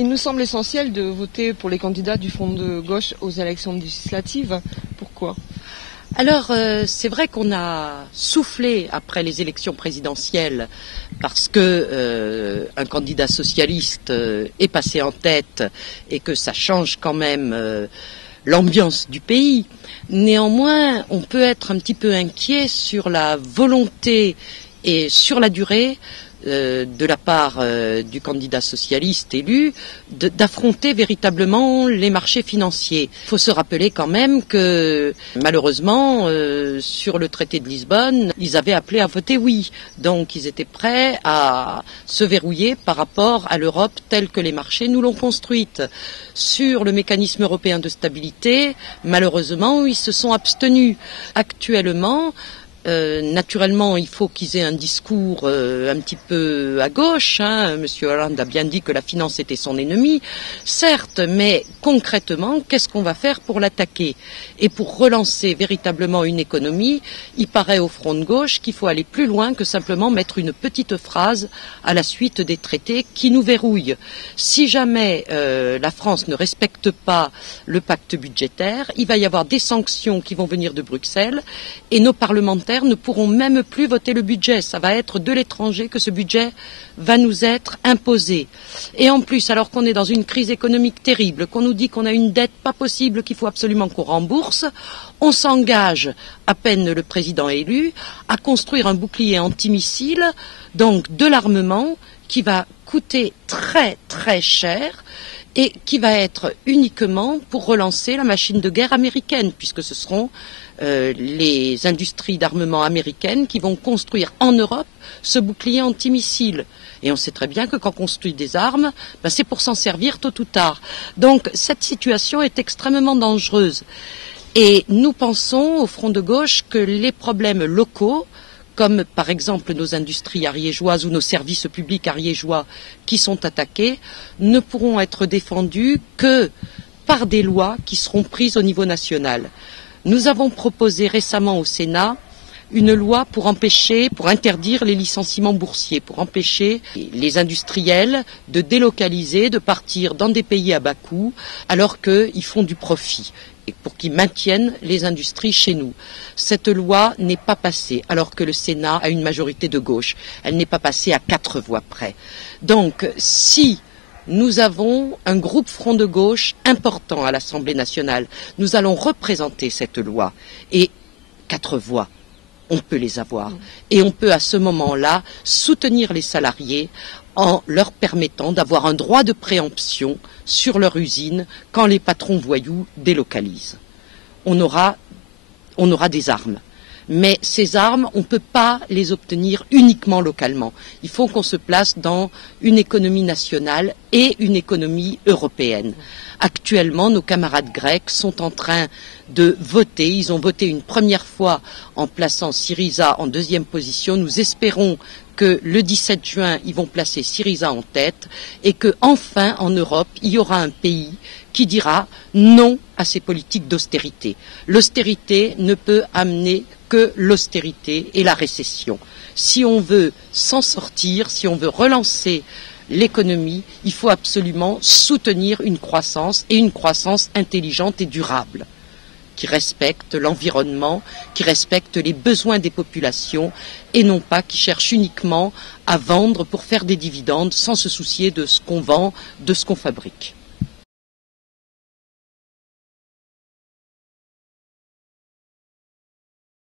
Il nous semble essentiel de voter pour les candidats du Front de gauche aux élections législatives. Pourquoi ? Alors, c'est vrai qu'on a soufflé après les élections présidentielles parce que un candidat socialiste est passé en tête et que ça change quand même l'ambiance du pays. Néanmoins, on peut être un petit peu inquiet sur la volonté et sur la durée de la part du candidat socialiste élu d'affronter véritablement les marchés financiers. Il faut se rappeler quand même que malheureusement sur le traité de Lisbonne, ils avaient appelé à voter oui. Donc ils étaient prêts à se verrouiller par rapport à l'Europe telle que les marchés nous l'ont construite. Sur le mécanisme européen de stabilité, malheureusement, ils se sont abstenus. Actuellement, naturellement, il faut qu'ils aient un discours un petit peu à gauche. Monsieur Hollande a bien dit que la finance était son ennemi, certes, mais concrètement, qu'est-ce qu'on va faire pour l'attaquer? Et pour relancer véritablement une économie, il paraît au Front de gauche qu'il faut aller plus loin que simplement mettre une petite phrase à la suite des traités qui nous verrouillent. Si jamais la France ne respecte pas le pacte budgétaire, il va y avoir des sanctions qui vont venir de Bruxelles et nos parlementaires ne pourront même plus voter le budget. Ça va être de l'étranger que ce budget va nous être imposé. Et en plus, alors qu'on est dans une crise économique terrible, qu'on nous dit qu'on a une dette pas possible, qu'il faut absolument qu'on rembourse, on s'engage, à peine le président élu, à construire un bouclier antimissile, donc de l'armement, qui va coûter très très cher et qui va être uniquement pour relancer la machine de guerre américaine, puisque ce seront les industries d'armement américaines qui vont construire en Europe ce bouclier antimissile. Et on sait très bien que quand on construit des armes, c'est pour s'en servir tôt ou tard. Donc cette situation est extrêmement dangereuse. Et nous pensons, au Front de gauche, que les problèmes locaux, comme par exemple nos industries ariégeoises ou nos services publics ariégeois qui sont attaqués, ne pourront être défendus que par des lois qui seront prises au niveau national. Nous avons proposé récemment au Sénat une loi pour interdire les licenciements boursiers, pour empêcher les industriels de délocaliser, de partir dans des pays à bas coût, alors qu'ils font du profit, et pour qu'ils maintiennent les industries chez nous. Cette loi n'est pas passée, alors que le Sénat a une majorité de gauche. Elle n'est pas passée à 4 voix près. Donc, si nous avons un groupe Front de gauche important à l'Assemblée nationale, nous allons représenter cette loi. Et 4 voix, on peut les avoir. Et on peut à ce moment-là soutenir les salariés en leur permettant d'avoir un droit de préemption sur leur usine quand les patrons voyous délocalisent. On aura des armes. Mais ces armes, on ne peut pas les obtenir uniquement localement. Il faut qu'on se place dans une économie nationale et une économie européenne. Actuellement, nos camarades grecs sont en train de voter. Ils ont voté une première fois en plaçant Syriza en 2e position. Nous espérons que le 17 juin, ils vont placer Syriza en tête et que enfin en Europe, il y aura un pays qui dira non à ces politiques d'austérité. L'austérité ne peut amener que l'austérité et la récession. Si on veut s'en sortir, si on veut relancer l'économie, il faut absolument soutenir une croissance et une croissance intelligente et durable, qui respecte l'environnement, qui respecte les besoins des populations et non pas qui cherche uniquement à vendre pour faire des dividendes sans se soucier de ce qu'on vend, de ce qu'on fabrique.